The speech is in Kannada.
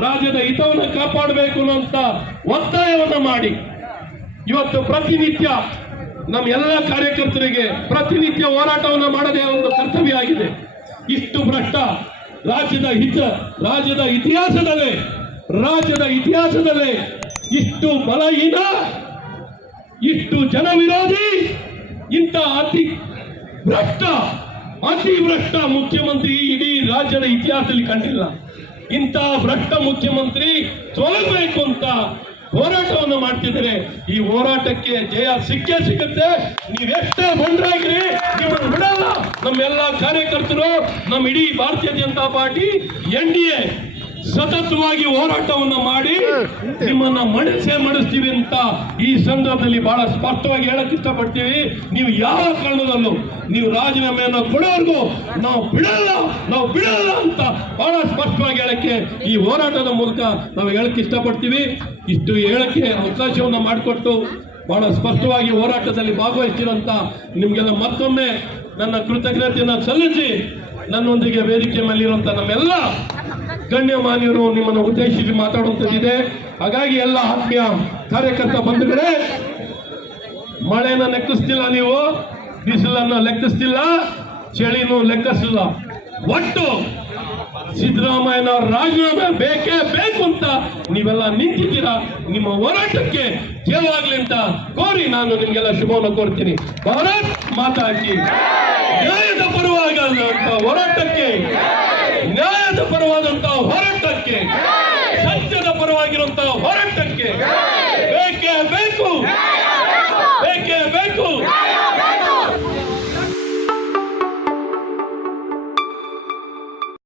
ಮಾಡಬೇಕು ಅನ್ನುವಂತ ಒತ್ತಾಯವನ್ನ ಮಾಡಿ. ಇವತ್ತು ಪ್ರತಿನಿತ್ಯ ನಮ್ಮ ಎಲ್ಲ ಕಾರ್ಯಕರ್ತರಿಗೆ ಪ್ರತಿನಿತ್ಯ ಹೋರಾಟವನ್ನು ಮಾಡದೇ ಒಂದು ಕರ್ತವ್ಯ ಆಗಿದೆ. ಇಷ್ಟು ಭ್ರಷ್ಟ ರಾಜ್ಯದ ಹಿತ, ರಾಜ್ಯದ ಇತಿಹಾಸದಲ್ಲೇ ರಾಜ್ಯದ ಇತಿಹಾಸದಲ್ಲೇ ಇಷ್ಟು ಬಲಹೀನ, ಇಷ್ಟು ಜನವಿರೋಧಿ, ಇಂಥ ಅತಿ ಭ್ರಷ್ಟ ಅತಿ ಭ್ರಷ್ಟ ಮುಖ್ಯಮಂತ್ರಿ ಇಡೀ ರಾಜ್ಯದ ಇತಿಹಾಸದಲ್ಲಿ ಕಂಡಿಲ್ಲ. ಇಂಥ ಭ್ರಷ್ಟ ಮುಖ್ಯಮಂತ್ರಿ ತೊಲಬೇಕು ಅಂತ ಹೋರಾಟವನ್ನು ಮಾಡ್ತಿದ್ರೆ ಈ ಹೋರಾಟಕ್ಕೆ ಜಯ ಸಿಕ್ಕೇ ಸಿಗುತ್ತೆ. ನೀವೆಷ್ಟೇ ಬಂದ್ರಾಗಿರಿ ನಿಮ್ಮನ್ನು ಬಿಡಲ್ಲ. ನಮ್ಮೆಲ್ಲ ಕಾರ್ಯಕರ್ತರು, ನಮ್ಮ ಇಡೀ Bharatiya Janata party N D A ಸತತವಾಗಿ ಹೋರಾಟವನ್ನು ಮಾಡಿ ನಿಮ್ಮನ್ನ ಮಣಿಸೇ ಮಣಿಸ್ತೀವಿ ಅಂತ ಈ ಸಂದರ್ಭದಲ್ಲಿ ಬಹಳ ಸ್ಪಷ್ಟವಾಗಿ ಹೇಳಕ್ ಇಷ್ಟಪಡ್ತೀವಿ. ನೀವು ಯಾವ ಕಾರಣದಲ್ಲೂ ನೀವು ರಾಜೀನಾಮೆಯನ್ನು ಕೊಡೋರ್ಗೂ ನಾವು ಬಿಡಲ್ಲ ನಾವು ಬಿಡಲ್ಲ ಅಂತ ಬಹಳ ಸ್ಪಷ್ಟವಾಗಿ ಹೇಳಕ್ಕೆ ಈ ಹೋರಾಟದ ಮೂಲಕ ನಾವು ಹೇಳಕ್ ಇಷ್ಟಪಡ್ತೀವಿ. ಇಷ್ಟು ಹೇಳಕ್ಕೆ ಅವಕಾಶವನ್ನು ಮಾಡಿಕೊಟ್ಟು ಬಹಳ ಸ್ಪಷ್ಟವಾಗಿ ಹೋರಾಟದಲ್ಲಿ ಭಾಗವಹಿಸ್ತೀರಂತ ನಿಮಗೆಲ್ಲ ಮತ್ತೊಮ್ಮೆ ನನ್ನ ಕೃತಜ್ಞತೆಯನ್ನು ಸಲ್ಲಿಸಿ ನನ್ನೊಂದಿಗೆ ವೇದಿಕೆ ಮೇಲಿರುವಂತ ನಮ್ಮೆಲ್ಲ ಗಣ್ಯಮಾನ್ಯರು ನಿಮ್ಮನ್ನು ಉದ್ದೇಶಿಸಿ ಮಾತಾಡುವಂಥದ್ದಿದೆ. ಹಾಗಾಗಿ ಎಲ್ಲ ಆತ್ಮೀಯ ಕಾರ್ಯಕರ್ತ ಬಂಧುಗಳೇ, ಮಳೆನ ಲೆಕ್ಕಿಸ್ತಿಲ್ಲ ನೀವು, ಬಿಸಿಲನ್ನ ಲೆಕ್ಕಿಸ್ತಿಲ್ಲ, ಚಳಿನೂ ಲೆಕ್ಕಿಸಿಲ್ಲ ಒಟ್ಟು ಸಿದ್ದರಾಮಯ್ಯನ ರಾಜೀನಾಮೆ ಬೇಕೇ ಬೇಕು ಅಂತ ನೀವೆಲ್ಲ ನಿಂತಿದ್ದೀರಾ? ನಿಮ್ಮ ಹೋರಾಟಕ್ಕೆ ಜಯವಾಗ್ಲಿ ಅಂತ ಕೋರಿ ನಾನು ನಿಮ್ಗೆಲ್ಲ ಶುಭವನ್ನು ಕೋರ್ತೀನಿ. ಭಾರತ್ ಮಾತಾಡಿ ನ್ಯಾಯದ ಪರವಾದಂತ ಹೋರಾಟಕ್ಕೆ ನ್ಯಾಯದ ಪರವಾದಂತಹ ಹೋರಾಟಕ್ಕೆ ಪರವಾಗಿರುವಂತಹ ಹೋರಾಟಕ್ಕೆ